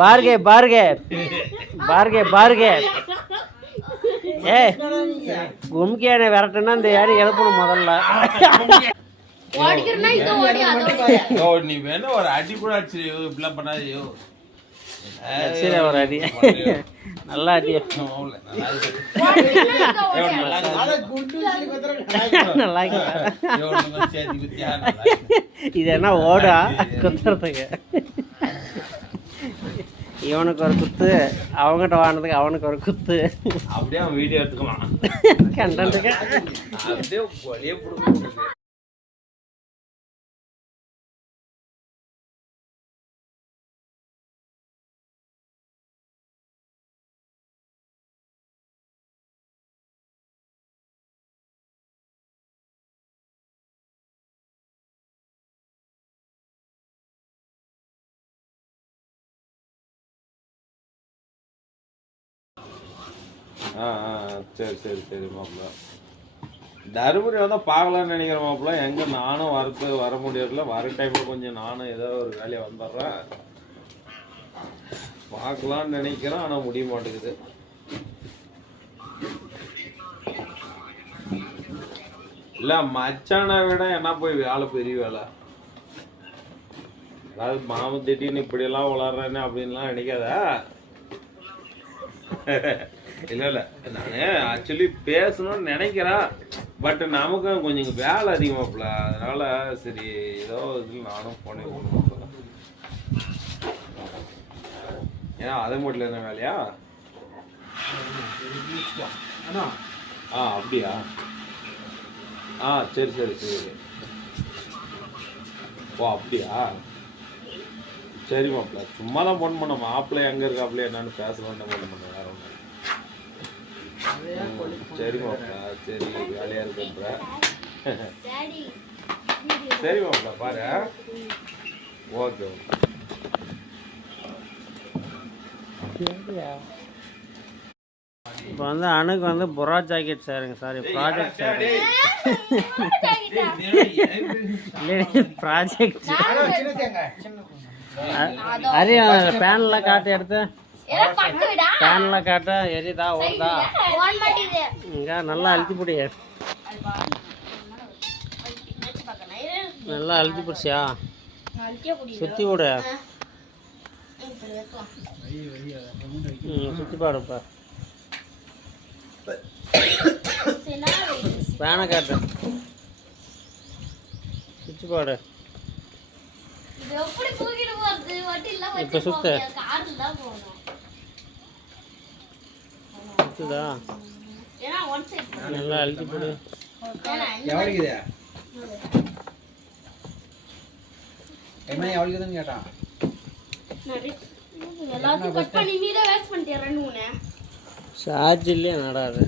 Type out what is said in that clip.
बारगे बारगे बारगे बारगे ஏ கும்கியான விரட்டுனா இந்த ஏடி எழுப்பணும் முதல்ல. நீ வேணா ஒரு அடி கூட அடிச்சு இப்படிலாம் பண்ணாதையோ. சரி ஒரு அடி நல்லா அடி நல்லா இது என்ன ஓடா குத்துறதுக்கு. இவனுக்கு ஒரு குத்து, அவங்ககிட்ட வாங்கினதுக்கு அவனுக்கு ஒரு குத்து. அப்படியே அவன் வீடியோ எடுத்துக்கலாம் கண்டதுக்கு. அப்படியே வழியே பிடிக்க. சரி சரி சரி மாப்பிள்ள, தருமபுரி வந்தால் பார்க்கலான்னு நினைக்கிறேன் மாப்பிள்ள. எங்கே நானும் வர முடியறதில்ல. வர டைமில் கொஞ்சம் நானும் ஏதோ ஒரு வேலையை வந்துடுறேன். பார்க்கலான்னு நினைக்கிறேன், ஆனால் முடிய மாட்டேங்குது. இல்லை மச்சானை விட என்ன போய் வேலை பெரிய வேலை. அதாவது மாம திடீர்னு இப்படியெல்லாம் வளர்றேன்னு அப்படின்லாம் நினைக்காத. இல்லை இல்லை, நான் ஆக்சுவலி பேசணும்னு நினைக்கிறேன். பட் நமக்கும் கொஞ்சம் இங்கே வேலை அதிகமாகல. அதனால சரி ஏதோ இதில் நானும் போனேன். ஏன்னா அதை மட்டும் என்ன வேலையா? அப்படியா? சரி சரி சரி. ஓ அப்படியா? சரி மாப்பிள்ள, சும்மா தான் ஃபோன் பண்ண. மாப்பிள்ளை எங்கே இருக்காப்பிள்ள என்னன்னு பேசலான்னு ஃபோன் பண்ண, வேற ஒன்று. சரி மாப்பிள்ள, சரி வேலையாக இருக்குன்ற. சரி மாப்பிள்ள பாரு. Okay okay. இப்போ வந்து அணுக்கு வந்து புறா ஜாக்கெட் சாருங்க. Sorry project sir. ப்ராஜெக்ட் அரி பேன்லாம் காட்டு எடுத்து பேன்லாம் காட்ட எரிதா ஓடுதா இங்க நல்லா அழுத்தி போடு. நல்லா அழுத்தி போடுச்சியா? சுற்றி விடு. சுற்றி பாடுப்பா. பேனை காட்டு, சுற்றி பாடு. இப்ப சுத்து சுத்துதா? நல்லா அழுத்தி போடு. சார்ஜ் இல்லையா நடாது.